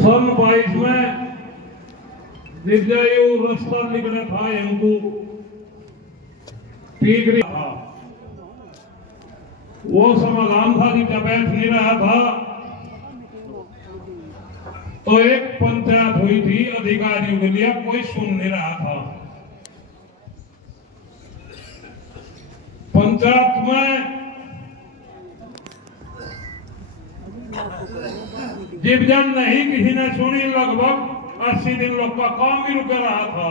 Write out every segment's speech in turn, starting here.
सन 22 में दिग्जयु रास्ता निकला था इनको ठीक नहीं था। वो समाधान था कि जब बैठ नहीं रहा था तो एक पंचायत हुई थी अधिकारियों के लिए, कोई सुन नहीं रहा था। पंचायत में जब जन नहीं किसी ने सुनी, लगभग 80 दिन लोग का काम भी रुक रहा था।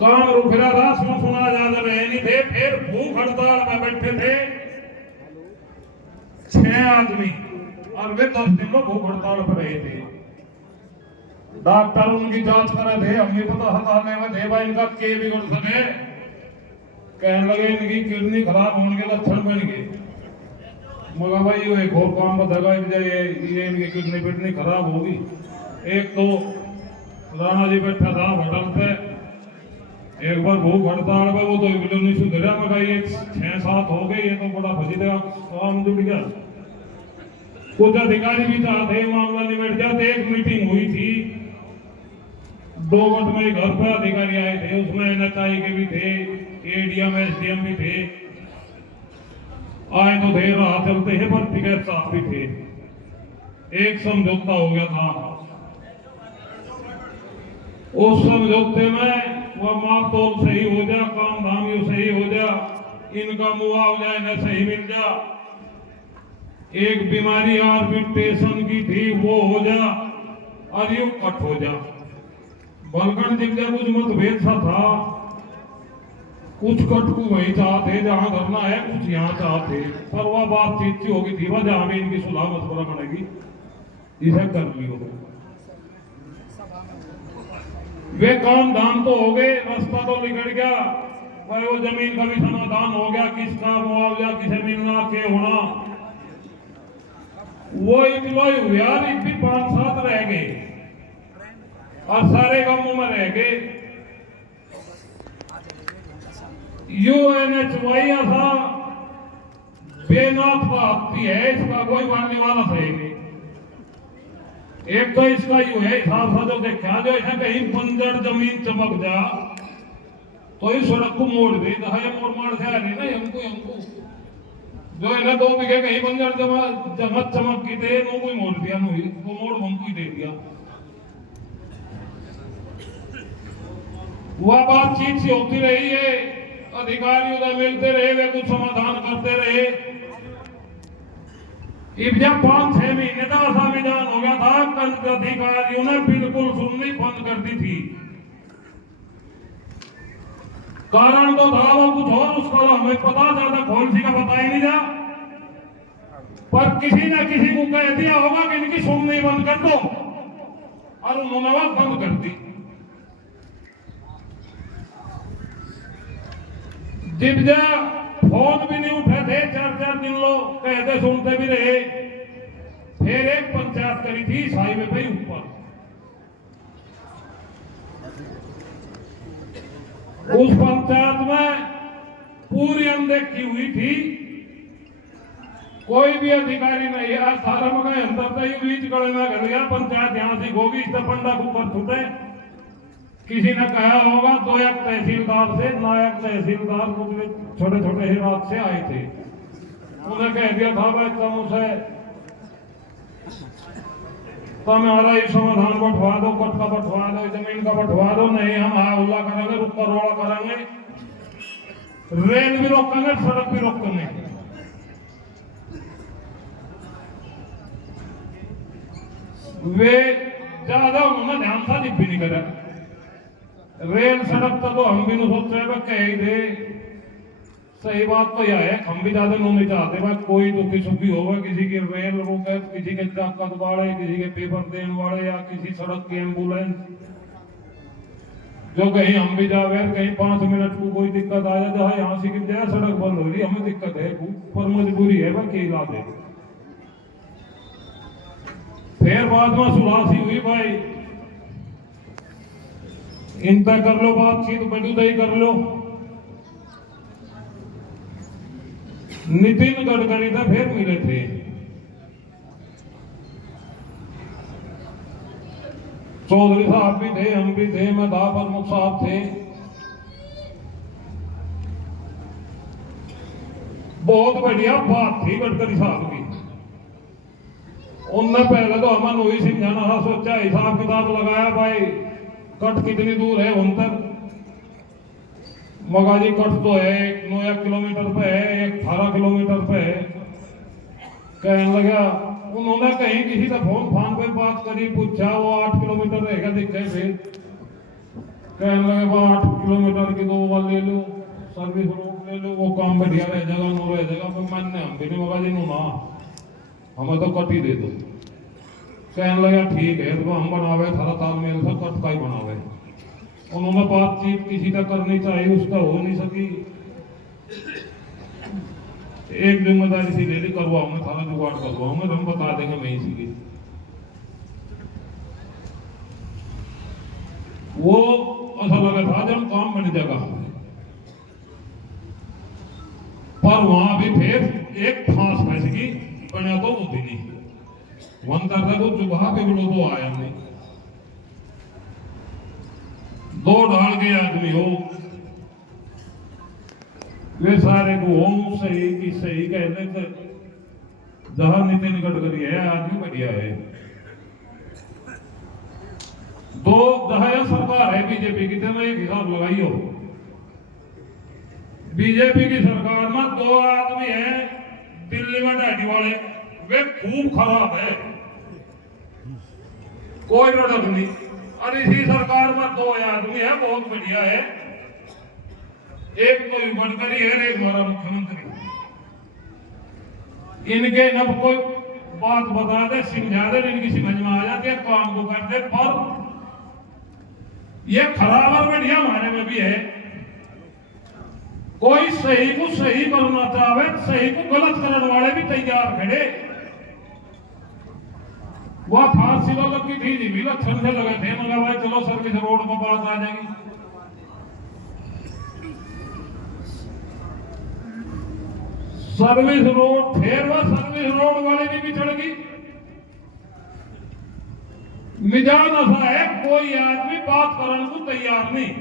काम रुक रहा था, सुना ज्यादा रहे नहीं थे। फिर भूख हड़ताल में बैठे थे 6 आदमी और वे 10 दिन लोग भूख हड़ताल पर रहे थे। डॉक्टर उनकी जांच कर रहे थे, हमें पता हड़ताल में थे भाई इनका के बिगड़ सके। कहने लगे इनकी किडनी खराब होने के लक्षण बन गए। मगर भाई ये एक और काम बताएगा, ये इनकी किडनी पिडनी खराब होगी। एक तो राणा जी बैठा था होटल पे, एक बार भूख हड़ताल पे, वो तो नहीं सुधरा। मगर ये 6-7 हो गए, ये तो बड़ा फंसी देगा, काम जुड़ गया। कुछ अधिकारी भी चाहते मामला निबट जाते। एक मीटिंग हुई थी 2 मिनट में, घर पर अधिकारी आए थे, उसमें NHI के भी थे, ADM SDM भी थे, आए तो थे, राह चलते हैं, पर टिकट साफ भी थे। एक समझौता हो गया था। उस समझौते में वह माप तोल सही हो जा, काम धाम यू सही हो जा, इनका मुआवजा इन्हें सही मिल जा, एक बीमारी आर्बिट्रेशन की थी वो हो जा और यू कट हो जा। बलगन जिले कुछ मतभेद सा था, कुछ कटकू वही चाहते जहां धरना है, कुछ यहाँ चाहते, पर वह बातचीत होगी थी वह जहां भी इनकी सुलह मशवरा बनेगी इसे कर लियो। वे काम धाम तो हो गए, रास्ता तो निकल गया, पर वो जमीन का भी समाधान हो गया, किसका मुआवजा किसे मिलना के होना वो इतवाई हुआ। यार भी 5-7 रह गए और सारे गांवों में रह गए। UNHY ऐसा बेनाथ प्राप्ति है, इसका कोई मानने वाला सही नहीं। एक तो इसका यू है हिसाब सा जो देखा, जो है कहीं बंजर जमीन चमक जा तो इस सड़क को मोड़ दे, मोड़ मार से आ रही ना हमको जो है ना 2 बीघे कहीं बंजर जमक चमक की थे, नो कोई मोड़ दिया, नो वो मोड़ हमको ही दे दिया। वह बातचीत सी होती रही है, अधिकारी उधर मिलते रहे, वे कुछ समाधान करते रहे। जब 5-6 महीने का ऐसा विधान हो गया था, अधिकारियों ने बिल्कुल सुननी बंद कर दी थी। कारण तो था वो कुछ और, उसका तो हमें पता, ज्यादा खोल सी का पता ही नहीं जा, पर किसी न किसी को कह दिया होगा कि इनकी सुननी बंद कर दो, और उन्होंने वह बंद कर दी। जिब्जा फोन भी नहीं उठे थे, 4-4 दिन लोग कहते सुनते भी रहे। फिर एक पंचायत करी थी हाईवे पे ऊपर, उस पंचायत में पूरी अनदेखी हुई थी, कोई भी अधिकारी नहीं है। 18 में अंदर बीच गड़े में कर गया, पंचायत यहां से होगी, इस पंडा को ऊपर छूटे। किसी ने कहा होगा 2 तहसीलदार से नायक तहसीलदार कुछ छोटे छोटे हिरात से आए थे, उन्हें कह दिया था भाई तुम से हमारा ये समाधान बंटवा दो, कट का बंटवा दो, जमीन का बंटवा दो, नहीं हम हल्ला करेंगे, रुक कर रोड़ा करेंगे, रेल भी रोकेंगे, सड़क भी रोकेंगे। वे ज्यादा उन्होंने ध्यान था भी नहीं करा। रेल सड़क का तो हम भी नहीं सोच रहे, कह ही दे। सही बात तो यह है, हम भी ज्यादा नहीं चाहते भाई कोई दुखी सुखी होगा, किसी की रेल रोके, किसी के ताकत वाले, किसी के पेपर देने वाले, या किसी सड़क की एम्बुलेंस जो कहीं हम भी जावे, कहीं 5 मिनट को कोई दिक्कत आ जाए, यहाँ से कि सड़क बंद हो रही, हमें दिक्कत है, पर मजबूरी है भाई के ला दे। फिर बाद में सुलह हुई भाई, इन तक कर लो बातचीत, बड़ी दही कर लो। नितिन गडकरी तो फिर मिले थे, चौधरी साहब भी थे, हम भी थे, मैं था, प्रमुख साहब थे। बहुत बढ़िया बात थी गडकरी साहब की। उनने पहले तो हमें वही समझाना था, सोचा हिसाब किताब लगाया भाई कट कितनी दूर है उन तक। मगा जी कट तो है 9 किलोमीटर पे है, 18 किलोमीटर पे है। कहने लगा, उन्होंने कहीं किसी का फोन पे बात करी, पूछा, वो 8 किलोमीटर रहेगा दिखे। फिर कहने लगे 8 किलोमीटर की 2 बार ले लो, सर्विस रोड ले लो, वो काम बढ़िया रह जाएगा, नो रह जाएगा। फिर मैंने हम भी नहीं, मगा जी नो ना, हमें तो कट ही दे दो। कहने लगा ठीक है, तो हम बनावे, थारा तालमेल था, कट का ही बनावे। उन्होंने बातचीत किसी का करनी चाहिए, उसका हो नहीं सकी। एक जिम्मेदारी सी ले ली, करवाऊंगा, थारा जुगाड़ करवाऊंगा, हम बता देंगे मैं इसी। वो ऐसा लगा था जब काम बन जाएगा, पर वहां भी फिर एक फांस फंस गई, बना तो वो भी नहीं वन करता को चुभा के बोलो तो आया नहीं। 2 ढाल के आदमी हो, वे सारे को ओम सही की सही कहते थे। जहां नितिन गडकरी है आदमी बढ़िया है। 2 जहां सरकार है बीजेपी की, तो एक हिसाब लगाइयो, बीजेपी की सरकार में 2 आदमी है दिल्ली में डाटी वाले, वे खूब खराब है, कोई लड़क नहीं। और इसी सरकार में 2 आदमी है बहुत बढ़िया है, एक तो गडकरी है, एक हमारा मुख्यमंत्री। इनके नब कोई बात बता दे, समझा दे, इनकी समझ में आ जाती है, काम को करते। पर ये खराब और बढ़िया हमारे में भी है। कोई सही को सही करना चाहे, सही को गलत करने वाले भी तैयार खड़े। वह फांसी वालों की थी जी, लक्षण से लगे थे, मगर भाई चलो सर्विस रोड पर बात आ जाएगी। सर्विस रोड, फिर वह सर्विस रोड वाले भी चढ़ गई। मिजाज ऐसा है, कोई आदमी बात करने को तैयार नहीं,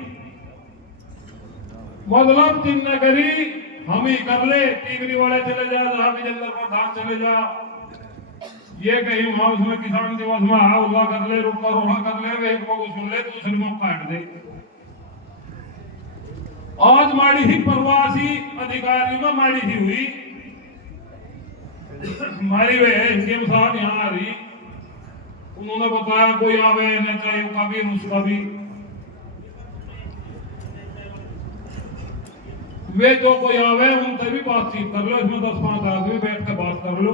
मतलब जिन्ना करी हम ही कर ले, टीकरी वाले चले जा, जहां भी जंगल प्रधान चले जा, ये कहीं वहां उसमें किसान दिवस में उल्ला कर ले, रुका रोड़ा कर ले, एक को सुन ले, दूसरे को काट दे। आज माड़ी ही प्रवासी अधिकारियों में माड़ी ही हुई, हमारी वे एसडीएम साहब यहाँ आ रही, उन्होंने बताया कोई आवे न चाहे उसका भी उसका भी, वे जो कोई आवे उनसे भी बातचीत कर लो, इसमें 10-5 आदमी बैठ के बात कर लो।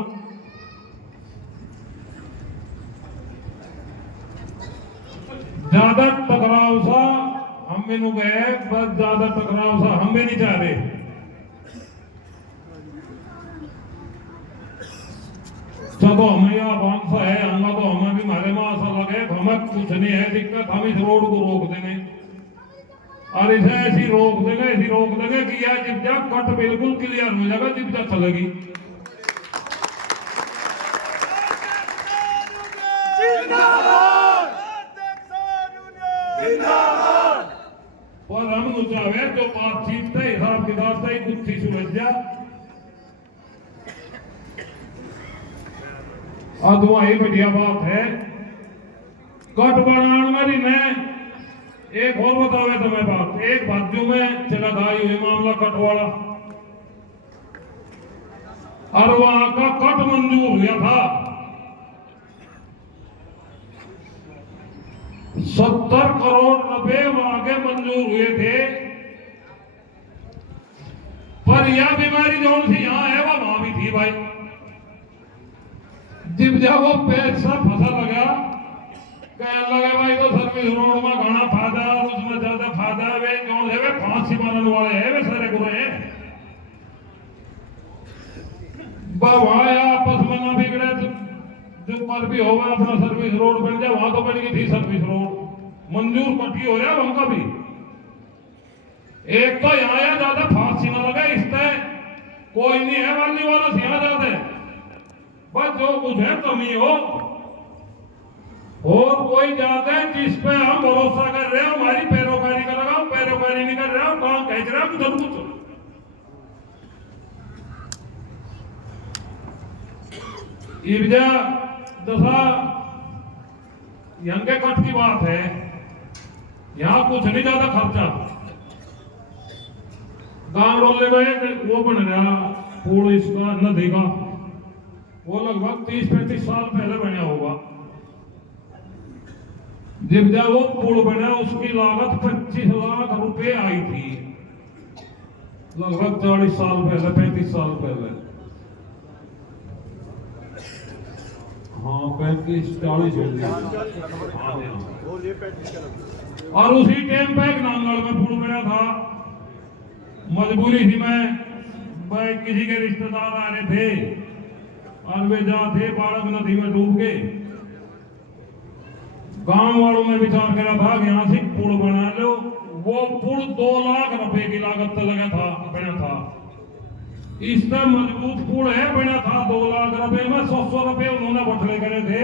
ज्यादा टकराव सा हम भी नु गए, बस ज्यादा टकराव सा हम भी नहीं चाह रहे। चलो हमें यह बांसा है, हमें तो हमें भी हमारे में ऐसा लगे, हमें कुछ नहीं है दिक्कत, हम इस रोड को रोक देंगे और इसे ऐसी रोक देंगे कि यह जिब्जा कट बिल्कुल क्लियर हो जाएगा, जिब्जा चलेगी। और हम चाहे जो बातचीत थे, हिसाब किताब से गुत्थी सुलझ जा, अदवाई बढ़िया बात है। कट बनाने में एक और बतावे तो मैं बात, एक बात जो मैं चला था ये मामला कट वाला, और वहां का कट मंजूर हुआ था 70 करोड़ रुपए वहां के मंजूर हुए थे, पर यह बीमारी जो सी यहां है वो वहां भी थी भाई। जब वो पैसा फंसा लगा, कहने लगे भाई तो सर्विस रोड में घना फायदा, उसमें ज्यादा फायदा वे जो है वे फांसी मारने वाले हैं, वे सारे गुरे हैं। वहां आपस में ना बिगड़े, जो पर भी हो अपना सर्विस रोड बन जाए, वहां तो बन गई थी सर्विस रोड, मंजूर पट्टी हो रहा है उनका भी। एक तो यहाँ ज्यादा फांसी ना लगे, इससे कोई नहीं है वाली वाला सिया जाते, बस जो कुछ है कमी हो और कोई जाता है जिस पे हम भरोसा कर रहे हैं, हमारी पैरोकारी कर रहा हूं, पैरोकारी नहीं कर रहा हूं, कहां खींच रहा हूं, सब कुछ इब्जा दशा यंग के कट की बात है। यहां कुछ नहीं ज्यादा खर्चा। गांव रोले में एक वो बन रहा पुल इसका नदी का, वो लगभग 30-35 साल पहले बना होगा। जब वो पुल बना उसकी लागत 25 लाख रुपए आई थी, लगभग 40 साल पहले, 35 साल पहले। हाँ 35-40 हो गया। और उसी टाइम पे एक नांगल में पुल बना था। मजबूरी थी, मैं किसी के रिश्तेदार आ रहे थे और वे जा थे बालक नदी में डूब गए। गांव वालों ने विचार करा था कि यहां से पुल बना लो। वो पुल 2 लाख रुपए की लागत से लगा था, बना था। इतना मजबूत पुल है, बना था 2 लाख रुपए में। 100 रुपए उन्होंने बटले करे थे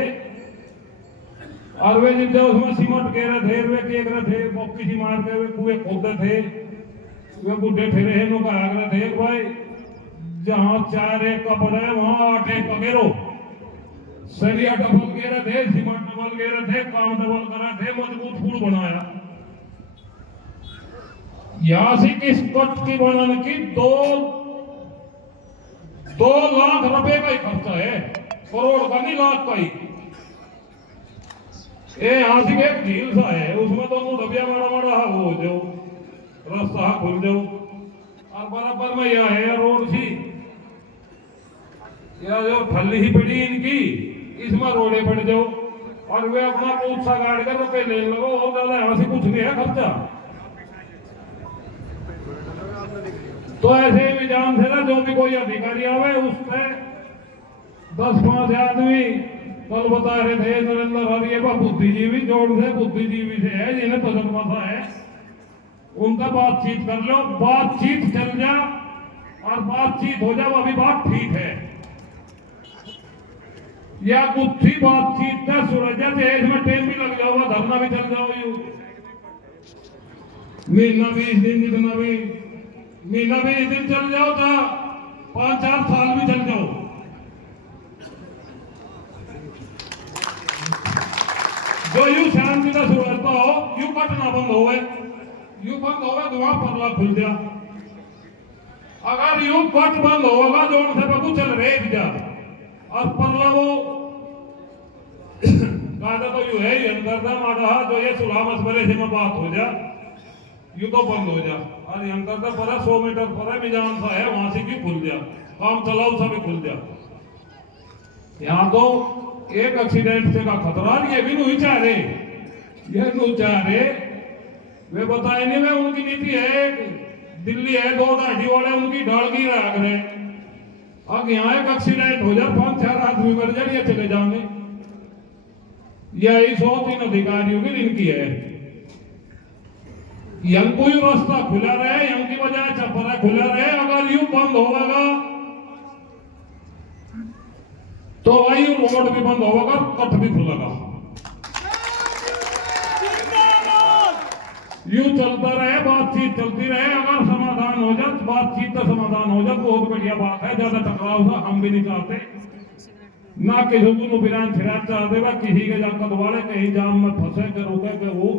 और वे जब उसमें सीमेंट कह रहे थे, वे कह रहे थे मौकी सी मार के वे कुएं खोदते थे। वे बुढ़े ठहरे हैं, लोग कहा करे थे भाई जहां 4 एक कपड़ है वहां 8 एक पकेरो। सरिया डबल कह रहे थे, सीमेंट डबल कह रहे थे, काम डबल कर रहे थे, मजबूत पुल बनाया। यहां से किस कट की बनाने की 2 लाख रुपए का ही खर्चा है, करोड़ का नहीं, लाख का ही। यहां से एक झील सा है, उसमें तो डबिया मारा हो जो रास्ता खुल जाओ। और बराबर में यह है रोड सी, यह जो ठल्ली ही पड़ी इनकी, इसमें रोडे पड़ जाओ और वे अपना पूछा गाड़ कर रुपये ले लगो। हो ज्यादा यहां से कुछ नहीं है खर्चा। तो ऐसे भी जान से ना, जो भी कोई अधिकारी आवे उसमें 10-5 आदमी कल बता रहे थे नरेंद्र हरिये बुद्धिजीवी जोड़ से, बुद्धिजीवी से है जिन्हें तजर्बा सा है, उनका बातचीत कर लो। बातचीत चल जा और बातचीत हो जाओ, अभी बात ठीक है। या गुत्थी बातचीत का सूरजा थे, इसमें टाइम भी लग जाओगा, धरना भी चल जाओ। यू महीना 20 दिन, जितना भी महीना 20 दिन चल जाओ, जा 5-4 साल भी चल जाओ। जो यू शांति का सूरजता हो, यू कटना बंद हो गए, यू बंद होगा तो वहां परला खुल जा। अगर यू कट बंद होगा जो उनसे बकू चल रहे जा और परला वो कादा तो यू है अंदर मारा जो ये सुलह मशवरे से में बात हो जा, यू तो बंद हो जा। और अंदर का पर 100 मीटर पर मिजान सा है, वहां से क्यों खुल जा, काम चलाओ सब खुल जा। यहाँ तो एक एक्सीडेंट से का खतरा, ये भी नहीं चाह रहे, ये नहीं चाह रहे। वे बताए नहीं, वे उनकी नीति है, दिल्ली है 2 ढाडी वाले उनकी ढाल की राग रहे। अब यहाँ एक एक्सीडेंट हो जाए, 5-4 आदमी मर जाए, चले जाएंगे। यही 100-3 अधिकारियों की इनकी है। यंग को ही रास्ता खुला रहे, यंग की बजाय चपरा खुला रहे। अगर यूं बंद होगा तो वही रोड भी बंद होगा, कट भी खुलेगा। यूं चलता रहे, बातचीत चलती रहे। अगर समाधान हो जाए, बातचीत का समाधान हो जाए, बहुत बढ़िया बात है। ज्यादा टकराव सा हम भी नहीं चाहते, ना किसी को बिरान फिरान चाहते। वह किसी के जाकर वाले कहीं जाम में फंसे के रुके के वो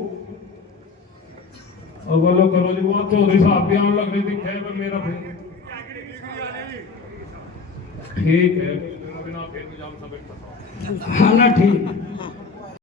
बोलो करो जी। वहां चौधरी साहब भी आने लग रही थी, खैर मेरा ठीक है, बिना फिर जाम सब हाँ ना ठीक।